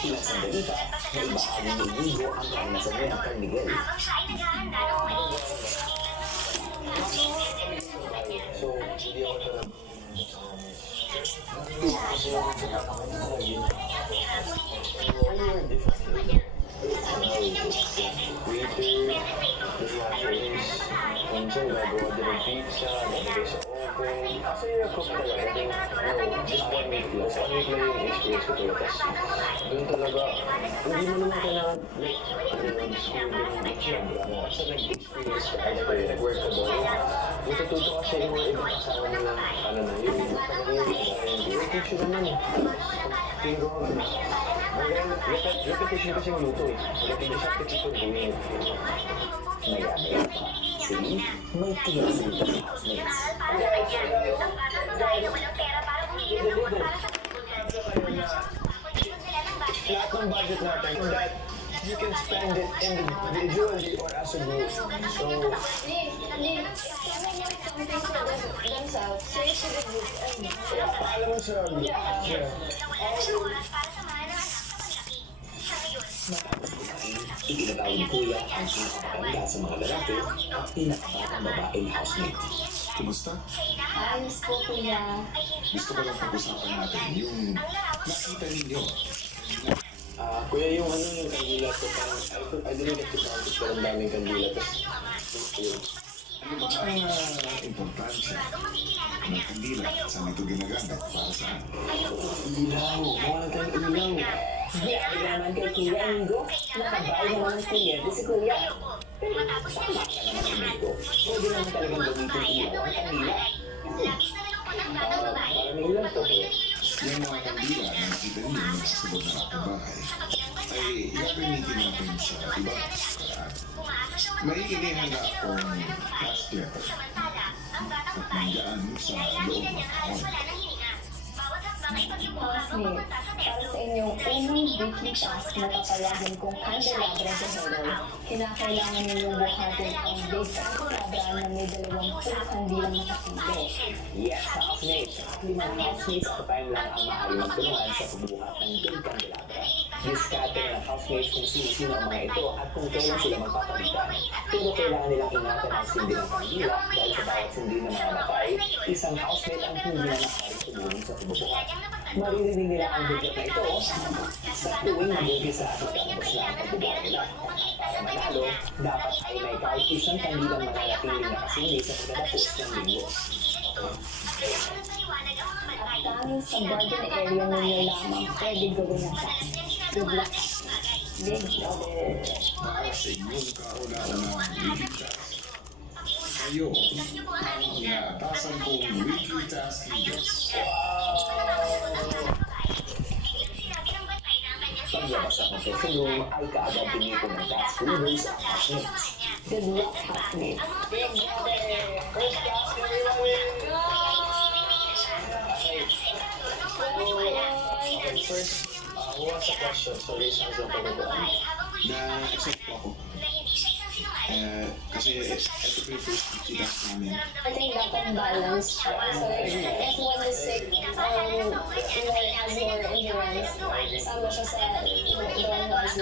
Ilang sandali ka, may ibahagi ng linggo ang karanasan niya kay Miguel. Habang siya ay naghahanda ng mainit. So, hindi ako talaga. Minsan gagawa din ng pizza, nalagay sa oven. Actually, nag-cook talaga. Just 1 week lang. 1 week lang yung experience ko talaga. Tapos, doon talaga, hindi mo naman kailangan, school din sobra. Basta nag-experience ka, nag-work ka doon. Natututo kasi yung mga ibang kasama nila, yung teacher naman eh. Pero, repetition kasi yung luto eh. Like, you have to keep on doing it. Maya-maya pa. See? May tinasing ka sa housemates. Lahat ng budget natin, that you can spend it individually or as a group. So, paalam mo sa group. Itinatawag ni Kuya ang pinakatanda sa mga lalaki at pinakabatang babaeng housemate. Kumusta? Ayos po, Kuya. Gusto ko lang pag-usapan natin yung nakita ninyo. Kuya, yung kandila ko, parang, I didn't get to count it, pero ang daming kandila. Ano ba ang importansya ng kandila? Saan ito ginagamit? Para saan? Ilaw, wala tayong ilaw. Hindi, naman kay Kuya Amigo. Nakabay naman ang kuryente si Kuya. Pero tama ka naman Amigo. Pwede naman talagang gamitin ilaw ang kanila. Parang ilan to eh. Yung mga kandila na nakita ninyo sa loob ng ating bahay ay gagamitin natin sa ibang paraan. May inihanda akong task letter at nandaan sa loob ng kahon. Classmates, para sa inyong unang weekly task na papayagan kong candelabra de hero, kinakailangan ninyong buhatin ang big candelabra na may 20 kandilang nakasilo. Yes, housemates. 5 housemates at time lang ang maaari magtulungan sa pagbuhat ng big candelabra. Discarte ng housemates kung sino-sino ang mga ito at kung kailan sila magpapalitan. Pero kailangan nilang ingatan ang sindi ng kandila dahil sa bawat sindi na mamamatay, isang housemate ang hindi na maaari tumulong sa pagbubuhat. Maririnig nila ang higit na ito sa tuwing mabuti sa ating campus na ang pagbubuhat nila. Para manalo, dapat ay may kahit isang kandilang mananatiling nakasindi sa pagtatapos ng linggo. At tanging sa garden area ninyo lamang pwede gawin ang task. Good luck. Big brother. Para sa inyong kauna-unang weekly task. Kayo ang inaatasan kong weekly task leaders. Paglabas ako sa room ay kaagad pinito ng task leaders ang housemates. Good luck, housemates. Big brother! First task na nila Okay, first, who wants a question? So, raise hands lang po ko. Na-accept po ako. Kasi ito po yung first weekly task namin. I think dapat balance. So if one is sick, one has more endurance. Sama siya sa the one who has